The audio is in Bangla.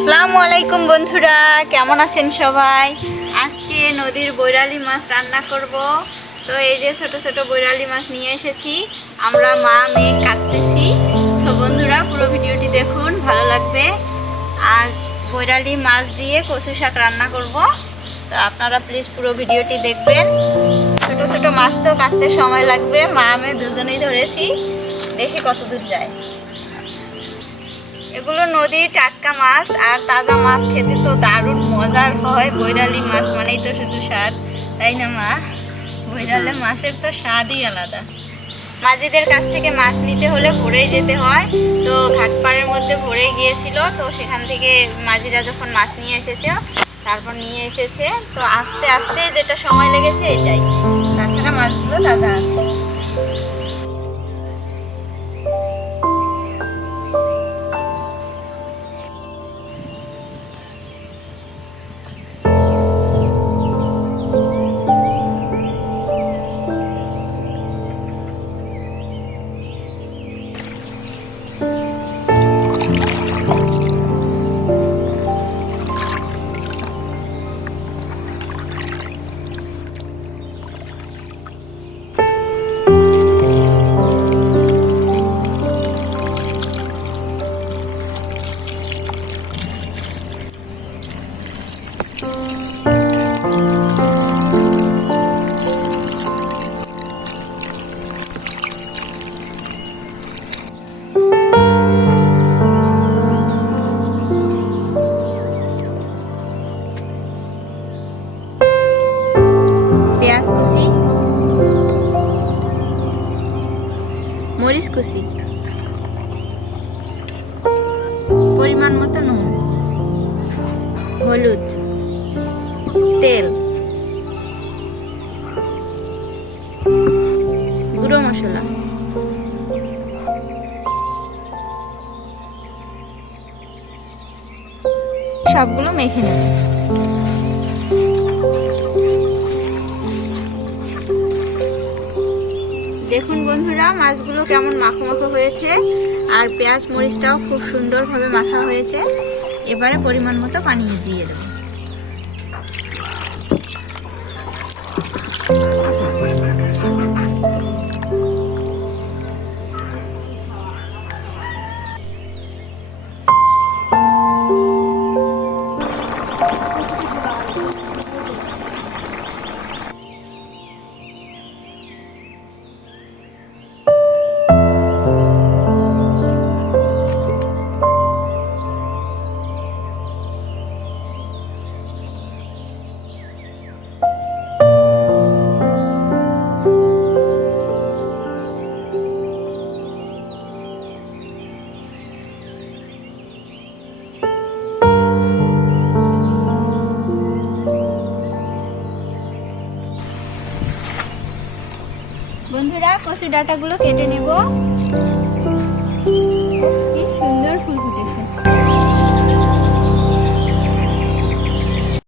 আসসালামু আলাইকুম বন্ধুরা, কেমন আছেন সবাই? আজকে নদীর বৈরালি মাছ রান্না করব। তো এই যে ছোট ছোট বৈরালি মাছ নিয়ে এসেছি, আমরা মা মেয়ে কাটতেছি। তো বন্ধুরা পুরো ভিডিওটি দেখুন, ভালো লাগবে। আজ বৈরালি মাছ দিয়ে কচু শাক রান্না করব, তো আপনারা প্লিজ পুরো ভিডিওটি দেখবেন। ছোট ছোট মাছ তো কাটতে সময় লাগবে, মা মেয়ে দুজনেই ধরেছি, দেখি কত দূর যায়। এগুলো নদীর টাটকা মাছ, আর তাজা মাছ খেতে তো দারুণ মজার হয়। বৈরালি মাছ মানেই তো শুধু স্বাদ, তাই না মা? বৈরালি মাছের তো স্বাদই আলাদা। মাঝিদের কাছ থেকে মাছ নিতে হলে ভোরেই যেতে হয়, তো ঘাটপাড়ের মধ্যে ভরে গিয়েছিল, তো সেখান থেকে মাঝিরা যখন মাছ নিয়ে এসেছে তারপর নিয়ে এসেছে। তো আস্তে আস্তে যেটা সময় লেগেছে এটাই, তাছাড়া মাছগুলো তাজা আছে। পেঁয়াজ কুচি, মরিচ কুচি, পরিমাণ মতো নুন, হলুদ, তেল, গুঁড়ো মশলা, সবগুলো মেখে নেব। দেখুন বন্ধুরা, মাছগুলো কেমন মাখো মাখো হয়েছে, আর পেঁয়াজ মরিচটাও খুব সুন্দরভাবে মাখা হয়েছে। এবারে পরিমাণ মতো পানি দিয়ে দেব। বন্ধুরা কচু ডাঁটাগুলো কেটে নেব। কি সুন্দর ফুল